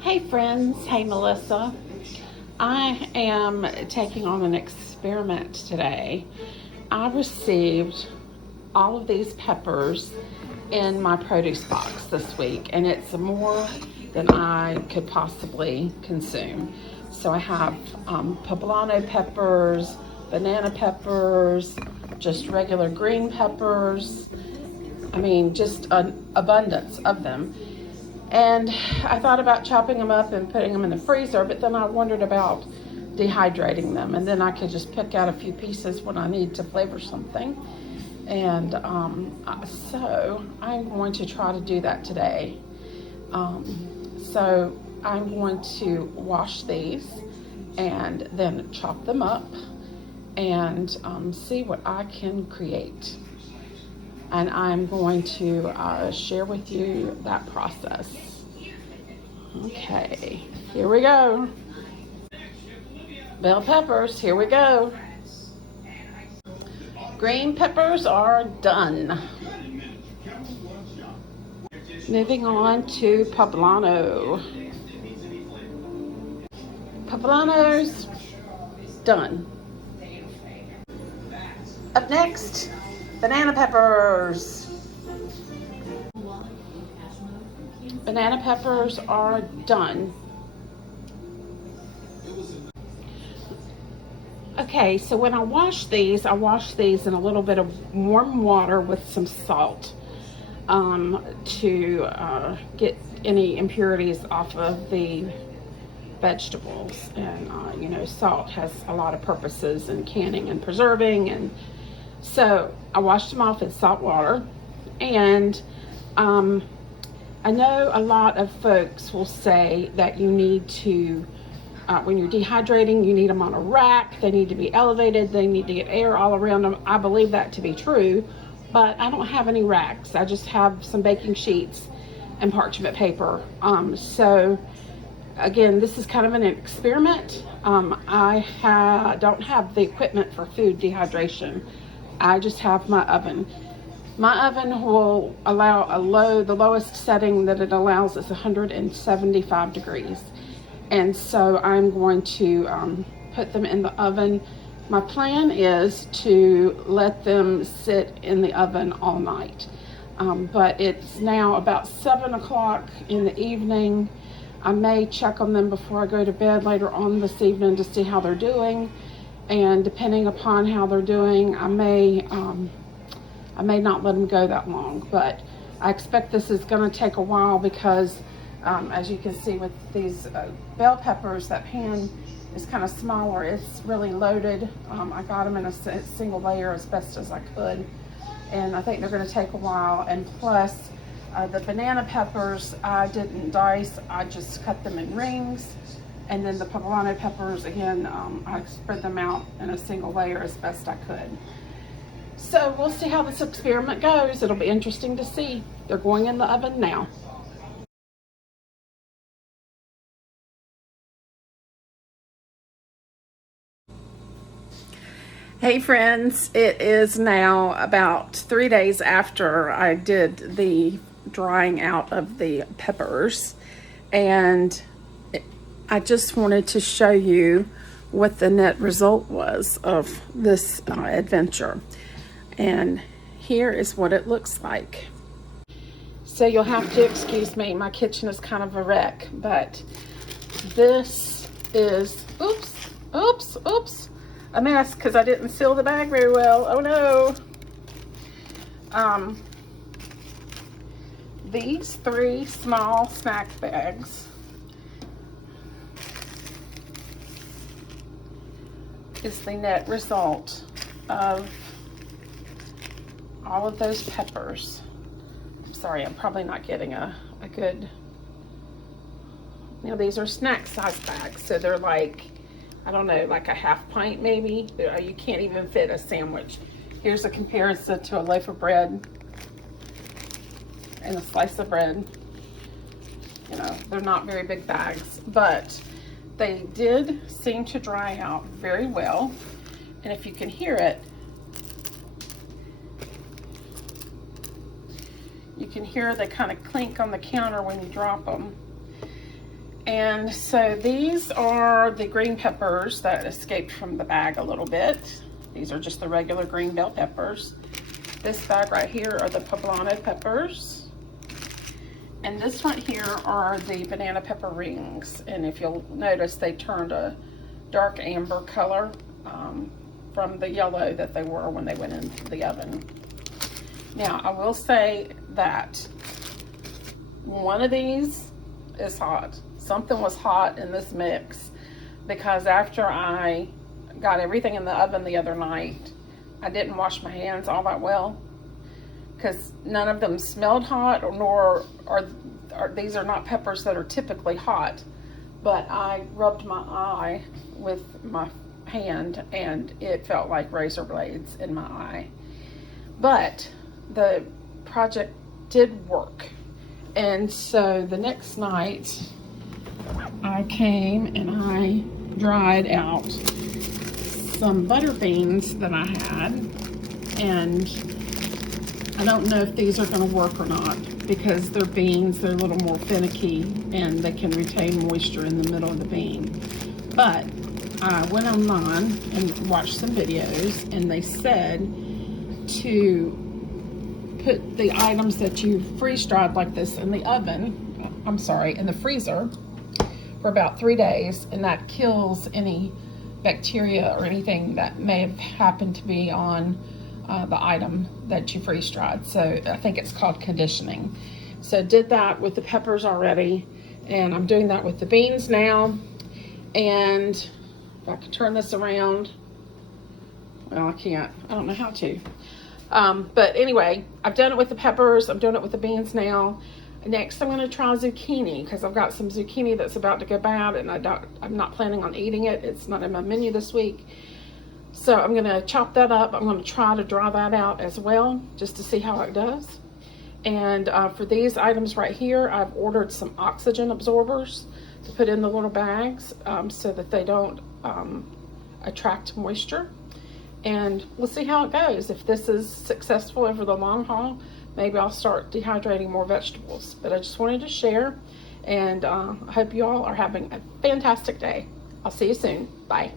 Hey friends, hey Melissa. I am taking on an experiment today. I received all of these peppers in my produce box this week, and it's more than I could possibly consume. So I have poblano peppers, banana peppers, just regular green peppers. I mean, just an abundance of them. And I thought about chopping them up and putting them in the freezer, but then I wondered about dehydrating them, and then I could just pick out a few pieces when I need to flavor something. And so I'm going to try to do that today. So I'm going to wash these and then chop them up and see what I can create. And I'm going to share with you that process. Okay, here we go. Bell peppers, here we go. Green peppers are done. Moving on to poblano. Poblano's done. Up next, banana peppers. Banana peppers are done. Okay, so when I wash these in a little bit of warm water with some salt to get any impurities off of the vegetables. And salt has a lot of purposes in canning and preserving, and so I washed them off in salt water. And I know a lot of folks will say that you need to, when you're dehydrating, you need them on a rack. They need to be elevated. They need to get air all around them. I believe that to be true, but I don't have any racks. I just have some baking sheets and parchment paper. So again, this is kind of an experiment. I don't have the equipment for food dehydration. I just have my oven. My oven will allow the lowest setting that it allows is 175 degrees. And so I'm going to put them in the oven. My plan is to let them sit in the oven all night. But it's now about 7 o'clock in the evening. I may check on them before I go to bed later on this evening to see how they're doing. And depending upon how they're doing, I may not let them go that long, but I expect this is going to take a while because as you can see with these bell peppers, that pan is kind of smaller. It's really loaded. I got them in a single layer as best as I could, and I think they're going to take a while. And plus the banana peppers, I didn't dice, I just cut them in rings. And then the poblano peppers, again, I spread them out in a single layer as best I could. So we'll see how this experiment goes. It'll be interesting to see. They're going in the oven now. Hey friends, it is now about 3 days after I did the drying out of the peppers, and I just wanted to show you what the net result was of this adventure. And here is what it looks like. So you'll have to excuse me, my kitchen is kind of a wreck, but this is, oops, a mess because I didn't seal the bag very well. Oh no. These 3 small snack bags is the net result of all of those peppers. I'm sorry, I'm probably not getting a good, these are snack size bags, so they're like, I don't know, like a half pint maybe. You can't even fit a sandwich. Here's a comparison to a loaf of bread and a slice of bread. They're not very big bags, but they did seem to dry out very well. And if you can hear it, you can hear they kind of clink on the counter when you drop them. And so these are the green peppers that escaped from the bag a little bit. These are just the regular green bell peppers. This bag right here are the poblano peppers. And this one here are the banana pepper rings. And if you'll notice, they turned a dark amber color from the yellow that they were when they went into the oven. Now, I will say that one of these is hot. Something was hot in this mix, because after I got everything in the oven the other night, I didn't wash my hands all that well, because none of them smelled hot, nor are these are not peppers that are typically hot. But I rubbed my eye with my hand and it felt like razor blades in my eye. But the project did work. And so the next night I came and I dried out some butter beans that I had, and I don't know if these are going to work or not, because they're beans, they're a little more finicky and they can retain moisture in the middle of the bean. But I went online and watched some videos, and they said to put the items that you freeze-dried like this in the oven, in the freezer for about 3 days, and that kills any bacteria or anything that may have happened to be on the item that you freeze-dried. So I think it's called conditioning. So did that with the peppers already, and I'm doing that with the beans now. And if I can turn this around, well, I can't, I don't know how to. But anyway, I've done it with the peppers, I'm doing it with the beans now. Next, I'm going to try zucchini, because I've got some zucchini that's about to go bad, and I'm not planning on eating it. It's not in my menu this week. So I'm going to chop that up. I'm going to try to dry that out as well, just to see how it does. And for these items right here, I've ordered some oxygen absorbers to put in the little bags so that they don't attract moisture. And we'll see how it goes. If this is successful over the long haul, maybe I'll start dehydrating more vegetables. But I just wanted to share, and I hope you all are having a fantastic day. I'll see you soon. Bye.